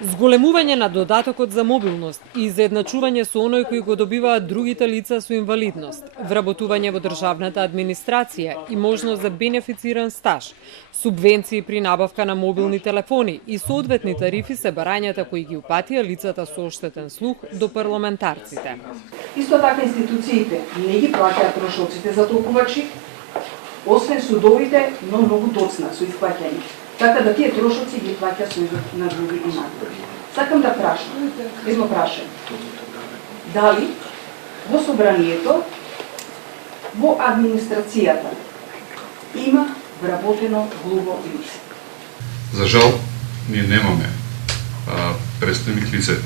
Зголемување на додатокот за мобилност и изедначување со оној кој го добиваат другите лица со инвалидност, вработување во државната администрација и можност за бенефициран стаж, субвенции при набавка на мобилни телефони и соодветни тарифи се барањата кои ги упатија лицата со оштетен слух до парламентарците. Исто така институциите не ги плаќаат трошоците за толкувачи, освен судовите, но многу доцна со исплаќање. Така да тие трошоци ги плаќа Сојузот на други и надруги. Сакам да прашам, едно прашање. Дали во собранието, во администрацијата има вработено глуво лице? За жал, ние немаме представник лице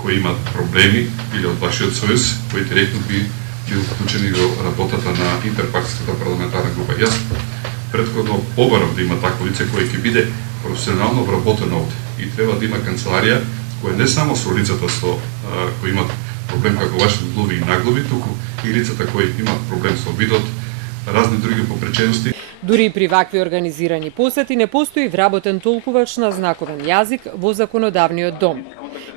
кои имат проблеми или од вашиот сојуз, кои директно би бил вклучени во работата на интерпартиската парламентарна група. Јас претходно побарав да има такво лице кое ќе биде професионално вработено овде и треба да има канцеларија која не само со лицата кои имат проблем како вашите глуви и наглуви, туку и лицата кои имат проблем со видот, разни други попречености. Дури и при вакви организирани посети не постои вработен толкувач на знаковен јазик во законодавниот дом.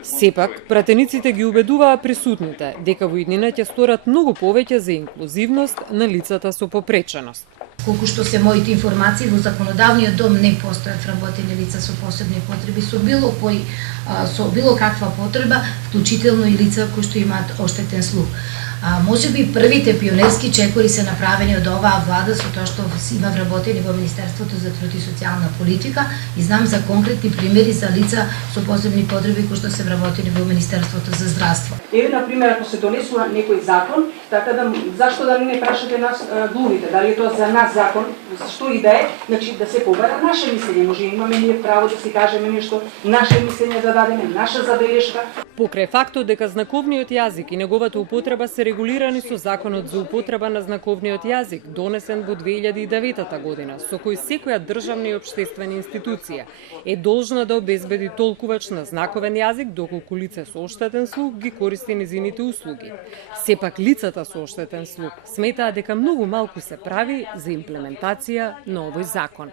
Сепак, пратениците ги убедуваа присутните дека во иднина ќе сторат многу повеќе за инклузивност на лицата со попреченост. Колку што се моите информации, во законодавниот дом не постојат вработени лица со посебни потреби, со било каква потреба, вклучително и лица кои што имаат оштетен слух. Може би првите пионерски чекори се направени од оваа влада со тоа што има вработени во Министерството за труд и социјална политика и знам за конкретни примери за лица со посебни потреби кои што се вработени во Министерството за здравство. Еве, например, ако се донесува некој закон, така да зашто да не прашате нас глувите, дали е тоа за нас закон, што и да е, значи да се побара наше мислење, може имаме ние право да си кажеме нешто, наше мислење да дадеме, наша забелешка. Покрај фактот дека знаковниот јазик и неговата употреба се регулирани со Законот за употреба на знаковниот јазик, донесен во 2009 година, со кој секоја државна и општествена институција е должна да обезбеди толкувач на знаковен јазик доколку лице со оштетен слух ги користи нејзините услуги. Сепак лицата со оштетен слух сметаат дека многу малку се прави за имплементација на овој закон.